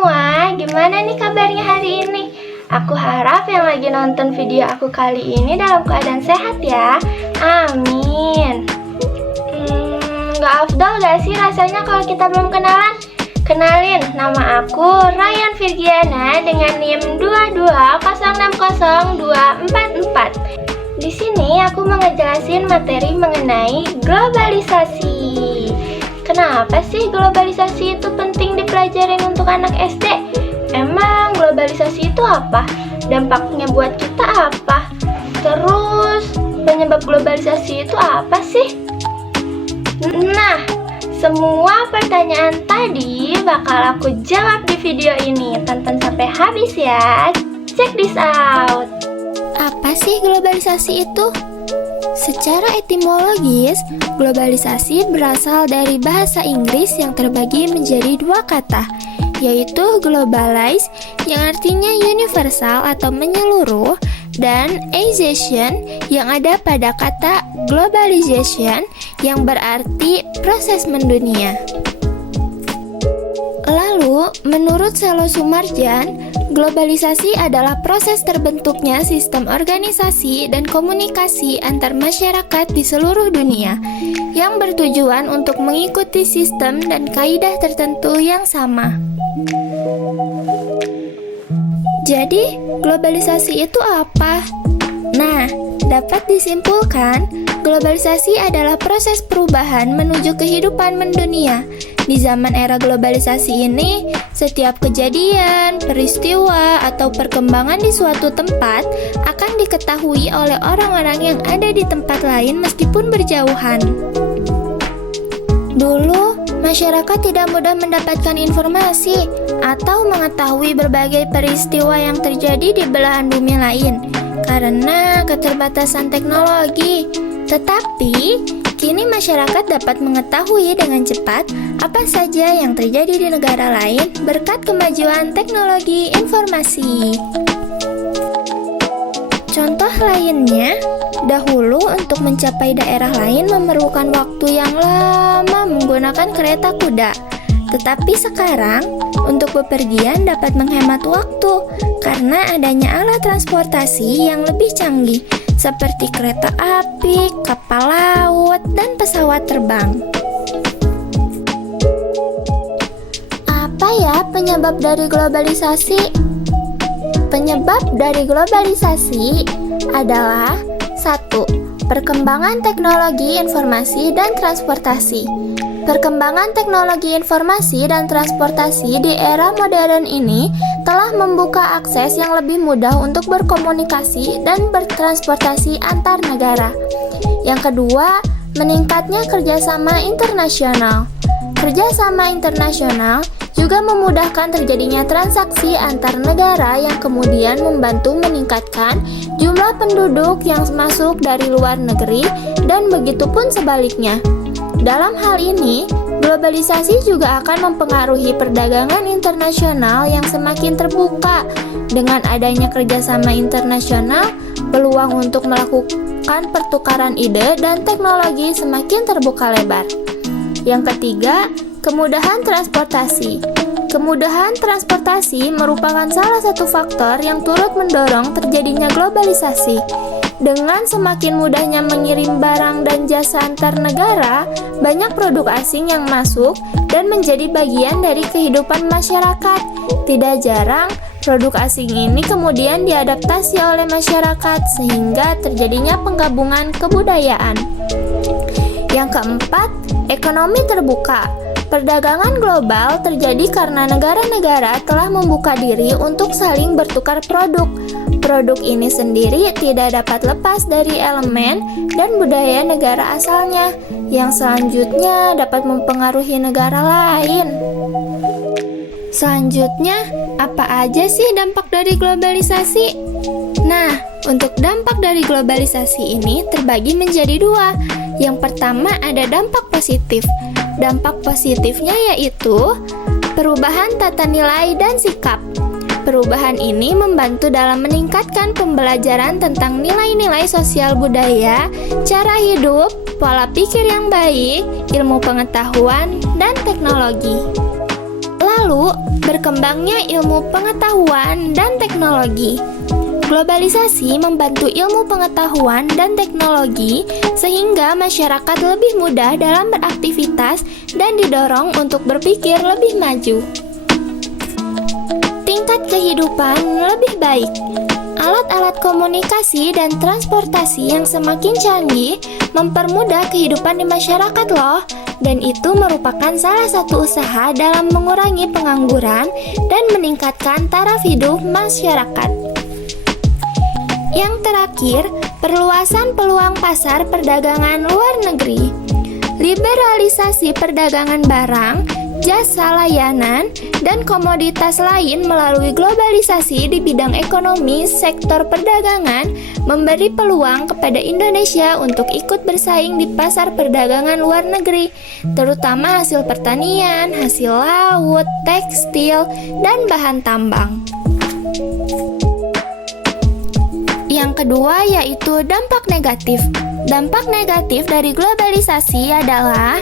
semua, gimana nih kabarnya hari ini? Aku harap yang lagi nonton video aku kali ini dalam keadaan sehat ya. Amin. Gak afdol gak sih rasanya kalau kita belum kenalan? Kenalin, nama aku Ryan Virgiana dengan NIM 220600244. Di sini aku mau ngejelasin materi mengenai globalisasi. Kenapa sih globalisasi itu penting dipelajarin untuk anak SD? Emang globalisasi itu apa? Dampaknya buat kita apa? Terus penyebab globalisasi itu apa sih? Nah, semua pertanyaan tadi bakal aku jawab di video ini. Tonton sampai habis ya. Check this out. Apa sih globalisasi itu? Secara etimologis, globalisasi berasal dari bahasa Inggris yang terbagi menjadi dua kata, yaitu globalize yang artinya universal atau menyeluruh, dan aization yang ada pada kata globalization yang berarti proses mendunia. Lalu, menurut Selo Sumarjan, globalisasi adalah proses terbentuknya sistem organisasi dan komunikasi antar masyarakat di seluruh dunia yang bertujuan untuk mengikuti sistem dan kaidah tertentu yang sama. Jadi, globalisasi itu apa? Nah, dapat disimpulkan, globalisasi adalah proses perubahan menuju kehidupan mendunia. Di zaman era globalisasi ini, setiap kejadian, peristiwa, atau perkembangan di suatu tempat akan diketahui oleh orang-orang yang ada di tempat lain meskipun berjauhan. Dulu, masyarakat tidak mudah mendapatkan informasi atau mengetahui berbagai peristiwa yang terjadi di belahan bumi lain karena keterbatasan teknologi. Tetapi, kini masyarakat dapat mengetahui dengan cepat apa saja yang terjadi di negara lain berkat kemajuan teknologi informasi. Contoh lainnya, dahulu untuk mencapai daerah lain memerlukan waktu yang lama menggunakan kereta kuda. Tetapi sekarang, untuk bepergian dapat menghemat waktu karena adanya alat transportasi yang lebih canggih seperti kereta api, kapal laut, dan pesawat terbang. Apa ya penyebab dari globalisasi? Penyebab dari globalisasi adalah 1. Perkembangan teknologi informasi dan transportasi. Perkembangan teknologi informasi dan transportasi di era modern ini telah membuka akses yang lebih mudah untuk berkomunikasi dan bertransportasi antar negara. Yang kedua, meningkatnya kerjasama internasional. Kerjasama internasional juga memudahkan terjadinya transaksi antar negara yang kemudian membantu meningkatkan jumlah penduduk yang masuk dari luar negeri dan begitu pun sebaliknya. Dalam hal ini, globalisasi juga akan mempengaruhi perdagangan internasional yang semakin terbuka. Dengan adanya kerjasama internasional, peluang untuk melakukan pertukaran ide dan teknologi semakin terbuka lebar. Yang ketiga, kemudahan transportasi. Kemudahan transportasi merupakan salah satu faktor yang turut mendorong terjadinya globalisasi. Dengan semakin mudahnya mengirim barang dan jasa antar negara, banyak produk asing yang masuk dan menjadi bagian dari kehidupan masyarakat. Tidak jarang, produk asing ini kemudian diadaptasi oleh masyarakat sehingga terjadinya penggabungan kebudayaan. Yang keempat, ekonomi terbuka. Perdagangan global terjadi karena negara-negara telah membuka diri untuk saling bertukar produk. Produk ini sendiri tidak dapat lepas dari elemen dan budaya negara asalnya, yang selanjutnya dapat mempengaruhi negara lain. Selanjutnya, apa aja sih dampak dari globalisasi? Nah, untuk dampak dari globalisasi ini terbagi menjadi dua. Yang pertama ada dampak positif. Dampak positifnya yaitu perubahan tata nilai dan sikap. Perubahan ini membantu dalam meningkatkan pembelajaran tentang nilai-nilai sosial budaya, cara hidup, pola pikir yang baik, ilmu pengetahuan, dan teknologi. Lalu, berkembangnya ilmu pengetahuan dan teknologi. Globalisasi membantu ilmu pengetahuan dan teknologi sehingga masyarakat lebih mudah dalam beraktivitas dan didorong untuk berpikir lebih maju. Tingkat kehidupan lebih baik. Alat-alat komunikasi dan transportasi yang semakin canggih mempermudah kehidupan di masyarakat loh, dan itu merupakan salah satu usaha dalam mengurangi pengangguran dan meningkatkan taraf hidup masyarakat. Yang terakhir, perluasan peluang pasar perdagangan luar negeri. Liberalisasi perdagangan barang, jasa layanan, dan komoditas lain melalui globalisasi di bidang ekonomi sektor perdagangan memberi peluang kepada Indonesia untuk ikut bersaing di pasar perdagangan luar negeri, terutama hasil pertanian, hasil laut, tekstil, dan bahan tambang. Yang kedua yaitu dampak negatif. Dampak negatif dari globalisasi adalah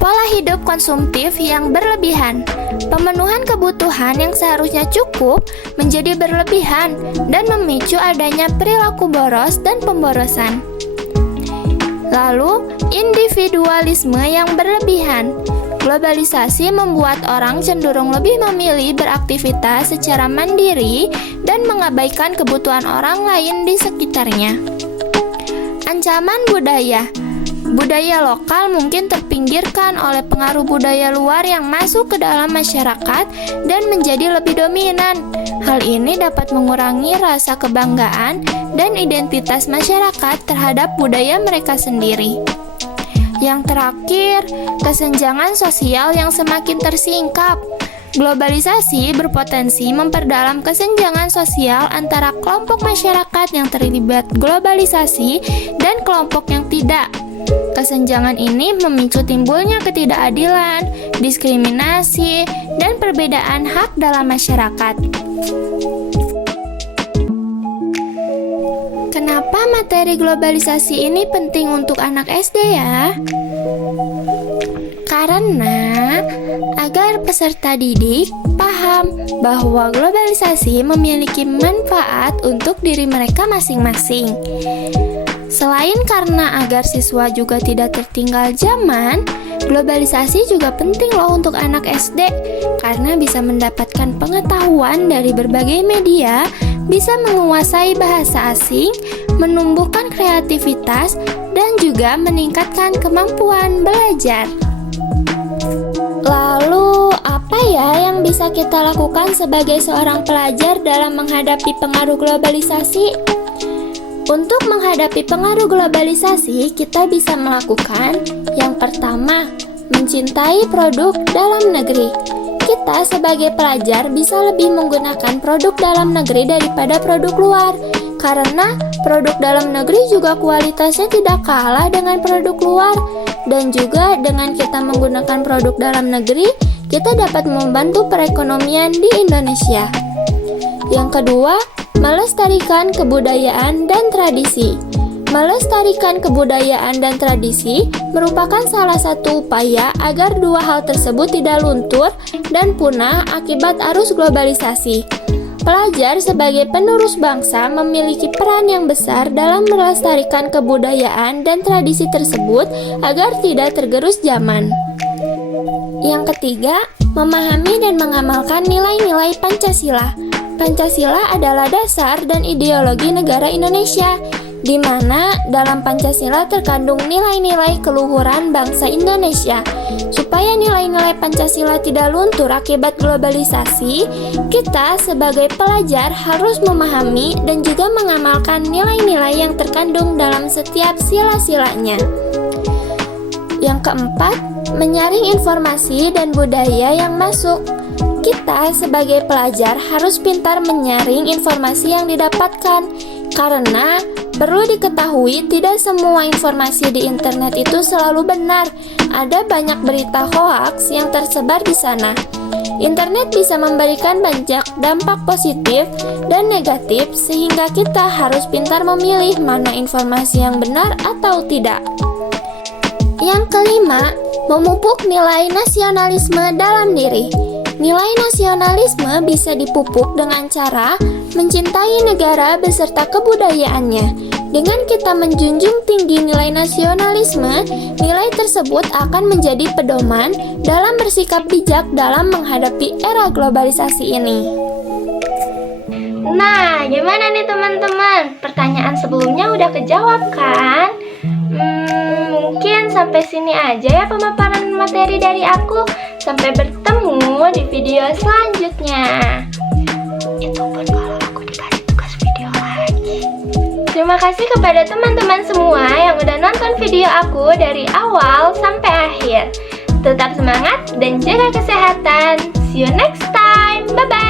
pola hidup konsumtif yang berlebihan. Pemenuhan kebutuhan yang seharusnya cukup menjadi berlebihan dan memicu adanya perilaku boros dan pemborosan. Lalu, individualisme yang berlebihan. Globalisasi membuat orang cenderung lebih memilih beraktivitas secara mandiri dan mengabaikan kebutuhan orang lain di sekitarnya. Ancaman budaya. Budaya lokal mungkin terpinggirkan oleh pengaruh budaya luar yang masuk ke dalam masyarakat dan menjadi lebih dominan. Hal ini dapat mengurangi rasa kebanggaan dan identitas masyarakat terhadap budaya mereka sendiri. Yang terakhir, kesenjangan sosial yang semakin tersingkap. Globalisasi berpotensi memperdalam kesenjangan sosial antara kelompok masyarakat yang terlibat globalisasi dan kelompok yang tidak. Kesenjangan ini memicu timbulnya ketidakadilan, diskriminasi, dan perbedaan hak dalam masyarakat. Kenapa materi globalisasi ini penting untuk anak SD ya? Karena agar peserta didik paham bahwa globalisasi memiliki manfaat untuk diri mereka masing-masing. Selain karena agar siswa juga tidak tertinggal zaman, globalisasi juga penting loh untuk anak SD karena bisa mendapatkan pengetahuan dari berbagai media, bisa menguasai bahasa asing, menumbuhkan kreativitas, dan juga meningkatkan kemampuan belajar. Lalu, apa ya yang bisa kita lakukan sebagai seorang pelajar dalam menghadapi pengaruh globalisasi? Untuk menghadapi pengaruh globalisasi, kita bisa melakukan yang pertama, mencintai produk dalam negeri. Kita sebagai pelajar bisa lebih menggunakan produk dalam negeri daripada produk luar, karena produk dalam negeri juga kualitasnya tidak kalah dengan produk luar. Dan juga dengan kita menggunakan produk dalam negeri, kita dapat membantu perekonomian di Indonesia. Yang kedua, melestarikan kebudayaan dan tradisi. Melestarikan kebudayaan dan tradisi merupakan salah satu upaya agar dua hal tersebut tidak luntur dan punah akibat arus globalisasi. Pelajar sebagai penerus bangsa memiliki peran yang besar dalam melestarikan kebudayaan dan tradisi tersebut agar tidak tergerus zaman. Yang ketiga, memahami dan mengamalkan nilai-nilai Pancasila. Pancasila adalah dasar dan ideologi negara Indonesia, di mana dalam Pancasila terkandung nilai-nilai keluhuran bangsa Indonesia. Supaya nilai-nilai Pancasila tidak luntur akibat globalisasi, kita sebagai pelajar harus memahami dan juga mengamalkan nilai-nilai yang terkandung dalam setiap sila-silanya. Yang keempat, menyaring informasi dan budaya yang masuk. Kita sebagai pelajar harus pintar menyaring informasi yang didapatkan, karena perlu diketahui tidak semua informasi di internet itu selalu benar. Ada banyak berita hoaks yang tersebar di sana. Internet bisa memberikan banyak dampak positif dan negatif, sehingga kita harus pintar memilih mana informasi yang benar atau tidak. Yang kelima, memupuk nilai nasionalisme dalam diri. Nilai nasionalisme bisa dipupuk dengan cara mencintai negara beserta kebudayaannya. Dengan kita menjunjung tinggi nilai nasionalisme, nilai tersebut akan menjadi pedoman dalam bersikap bijak dalam menghadapi era globalisasi ini. Nah, gimana nih teman-teman? Pertanyaan sebelumnya udah kejawab kan? Mungkin sampai sini aja ya pemaparan materi dari aku. Sampai bertemu di video selanjutnya. Itu pun kalau aku dikasih tugas video lagi. Terima kasih kepada teman-teman semua yang udah nonton video aku dari awal sampai akhir. Tetap semangat dan jaga kesehatan. See you next time. Bye-bye.